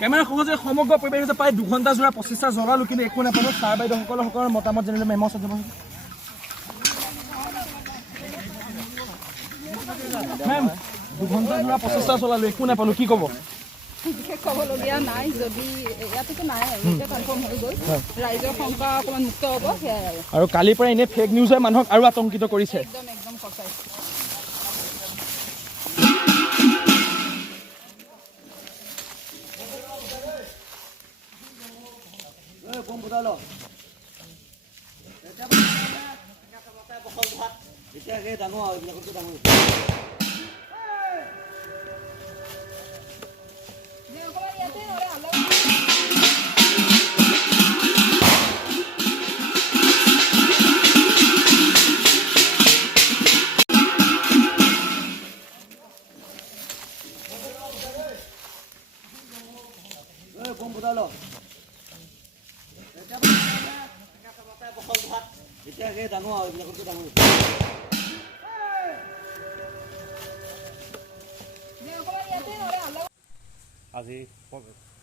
Camera সহজে সমগ্ৰ পৰিৱেশ প্ৰায় 2 ঘণ্টা জোৰা প্ৰচেষ্টা জ্বলালো কিন্তু একো নাপালো ছাৰ বাইদেউসকলৰ মতামত জানিলে মেমৰ ওচৰত যাব মেম 2 ঘণ্টা জোৰা প্ৰচেষ্টা চলালো একো নাপালো কি ক'ব বিশেষ ক'বলগীয়া নাই যদি ইয়াতোতো নাই আৰু এতিয়া কনফাৰ্ম হৈ গ'ল ৰাইজৰ শংকা অকণমান মুক্ত হ'ব সেয়াই আৰু কালিৰ পৰা এনে ফেক নিউজে মানুহক আৰু আতংকিত কৰিছে একদম সঁচাই আজি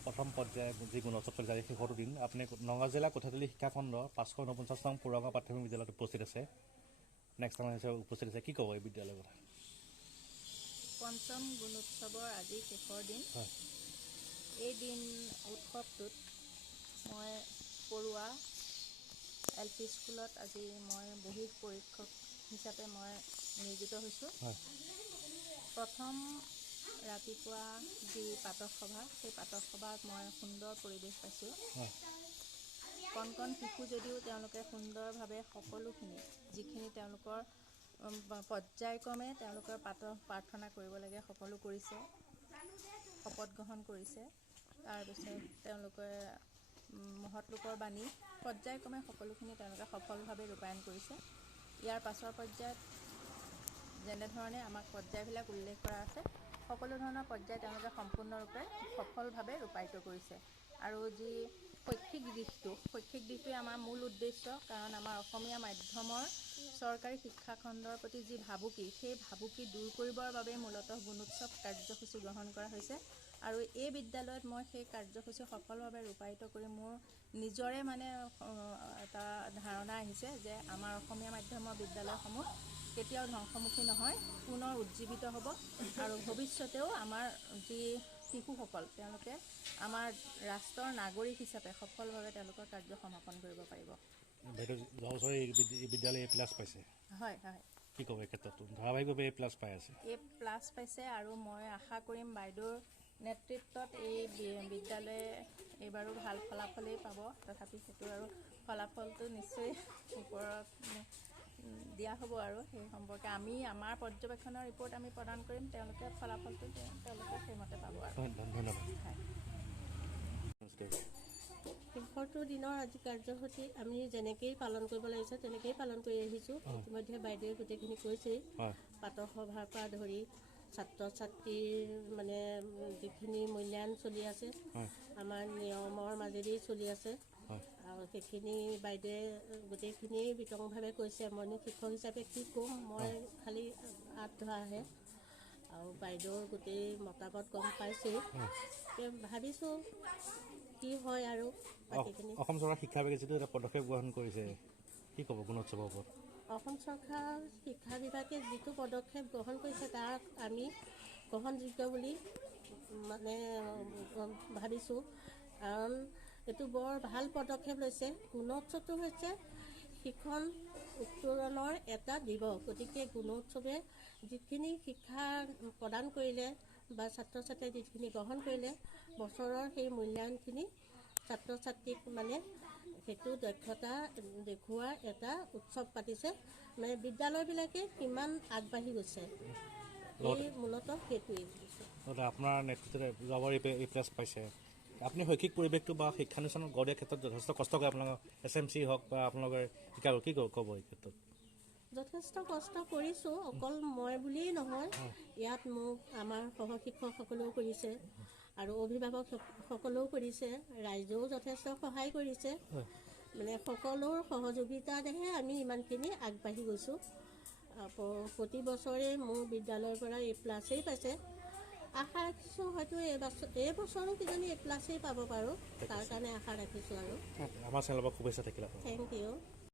প্ৰথম পৰ্যায় যি গুণোৎসৱ চলিছে আজি শেষৰ দিন আপুনি নগাঁও জিলা কোঠাতলী শিক্ষাখণ্ড 549 নং পুৰগাঁও প্ৰাথমিক বিদ্যালয়ত উপস্থিত আছে নেক্সট টাইম উপস্থিত আছে কি ক'ব এই বিদ্যালয়ৰ কথা পঞ্চম গুণোৎসৱৰ আজি শেষৰ দিন এই দিন উৎসৱটোত মই পৰুৱা LP স্কুলত আজি মই বহিৰ পৰীক্ষক হিচাপে মই নিয়োজিত হৈছোঁ প্ৰথম ৰাতিপুৱা যি পাতক সভা সেই পাতক সভাত মই সুন্দৰ পৰিৱেশ পাইছোঁ কণ শিশু যদিও তেওঁলোকে সুন্দৰভাৱে সকলোখিনি যিখিনি তেওঁলোকৰ পৰ্যায়ক্ৰমে তেওঁলোকৰ প্ৰাৰ্থনা কৰিব লাগে সকলো কৰিছে শপত গ্ৰহণ কৰিছে তাৰপিছত তেওঁলোকে মহৎ লোকৰ বাণী পৰ্যায়ক্ৰমে সকলোখিনি তেওঁলোকে সফলভাৱে ৰূপায়ণ কৰিছে ইয়াৰ পাছৰ পৰ্যায়ত যেনেধৰণে আমাক পৰ্যায়বিলাক উল্লেখ কৰা আছে সকলো ধৰণৰ পৰ্যায় তেওঁলোকে সম্পূৰ্ণৰূপে সফলভাৱে ৰূপায়িত কৰিছে আৰু যি শৈক্ষিক দিশটোৱে আমাৰ মূল উদ্দেশ্য কাৰণ আমাৰ অসমীয়া মাধ্যমৰ চৰকাৰী শিক্ষাখণ্ডৰ প্ৰতি যি ভাবুকি সেই ভাবুকি দূৰ কৰিবৰ বাবে মূলতঃ গুণোৎসৱ কাৰ্যসূচী গ্ৰহণ কৰা হৈছে আৰু এই বিদ্যালয়ত মই সেই কাৰ্যসূচী সফলভাৱে ৰূপায়িত কৰি মোৰ নিজৰে মানে এটা ধাৰণা আহিছে যে আমাৰ অসমীয়া মাধ্যমৰ বিদ্যালয়সমূহ কেতিয়াও ধ্বংসমুখী নহয় পুনৰ উজ্জীৱিত হ'ব আৰু ভৱিষ্যতেও আমাৰ যি শিশুসকল তেওঁলোকে আমাৰ ৰাষ্ট্ৰৰ নাগৰিক হিচাপে সফলভাৱে তেওঁলোকৰ কাৰ্য সমাপন কৰিব পাৰিব বিদ্যালয়ে প্লাছ পাইছে হয় কি ক'ব এই ক্ষেত্ৰত ধাৰাবাহিকভাৱে প্লাছ পাই আছে প্লাছ পাইছে আৰু মই আশা কৰিম বাইদেউৰ নেতৃত্বত এই বিদ্যালয়ে এইবাৰো ভাল ফলাফলেই পাব তথাপি সেইটো আৰু ফলাফলটো নিশ্চয় ওপৰত দিয়া হ'ব আৰু সেই সম্পৰ্কে আমি আমাৰ পৰ্যবেক্ষণৰ ৰিপৰ্ট আমি প্ৰদান কৰিম তেওঁলোকে ফলাফলটো তেওঁলোকে সেইমতে পাব আৰু ধন্যবাদ শেষৰটো দিনৰ আজি কাৰ্যসূচী আমি যেনেকেই পালন কৰিব লাগিছে তেনেকেই পালন কৰি আহিছোঁ ইতিমধ্যে বাইদেৱে গোটেইখিনি কৈছেই পাতক সভাৰ পৰা ধৰি ছাত্ৰ ছাত্ৰীৰ মানে যিখিনি মূল্যায়ন চলি আছে আমাৰ নিয়মৰ মাজেদি চলি আছে আৰু সেইখিনি বাইদেৱে গোটেইখিনি বিতংভাৱে কৈছে মইনো শিক্ষক হিচাপে কি ক'ম মই খালি হাত ধৰাহে আৰু বাইদেউৰ গোটেই মতামত গম পাইছেই ভাবিছোঁ কি হয় আৰু অসম চৰকাৰ শিক্ষা বিভাগে যিটো এটা পদক্ষেপ গ্ৰহণ কৰিছে কি ক'ব গুণোৎসৱৰ ওপৰত অসম চৰকাৰ শিক্ষা বিভাগে যিটো পদক্ষেপ গ্ৰহণ কৰিছে তাক আমি গ্ৰহণযোগ্য বুলি মানে ভাবিছোঁ কাৰণ এইটো বৰ ভাল পদক্ষেপ লৈছে গুণোৎসৱটো হৈছে শিক্ষণ উত্তৰণৰ এটা দিৱস গতিকে গুণোৎসৱে যিখিনি শিক্ষা প্ৰদান কৰিলে বা ছাত্ৰ ছাত্ৰীয়ে যিখিনি গ্ৰহণ কৰিলে বছৰৰ সেই মূল্যায়নখিনি ছাত্ৰ ছাত্ৰীক মানে সেইটো দক্ষতা দেখুওৱা এটা উৎসৱ পাতিছে মানে বিদ্যালয়বিলাকে কিমান আগবাঢ়ি গৈছে এই মূলতঃ সেইটোৱেই আপোনাৰ নেতৃত্বত যোৱাবাৰ এই প্লেছ পাইছে আপুনি শৈক্ষিক পৰিৱেশটো বা শিক্ষানুষ্ঠানত গঢ় দিয়াৰ ক্ষেত্ৰত যথেষ্ট কষ্ট কৰে আপোনালোকৰ SMC হওক বা আপোনালোকে শিক্ষা কি ক'ব এই ক্ষেত্ৰত যথেষ্ট কষ্ট কৰিছোঁ অকল মই বুলিয়েই নহয় ইয়াত মোক আমাৰ সহশিক্ষকসকলেও কৰিছে আৰু অভিভাৱকসকলেও কৰিছে ৰাইজেও যথেষ্ট সহায় কৰিছে মানে সকলোৰ সহযোগিতাতেহে আমি ইমানখিনি আগবাঢ়ি গৈছোঁ প্ৰতি বছৰে মোৰ বিদ্যালয়ৰ পৰা এই প্লাছেই পাইছে আশা ৰাখিছোঁ হয়তো এইবছৰো কিজানি A+ পাব পাৰোঁ, তাৰ কাৰণে আশা ৰাখিছোঁ আৰু আমাৰ চেনেলৰ পৰা শুভেচ্ছা থাকিলে আপোনাক। Thank U.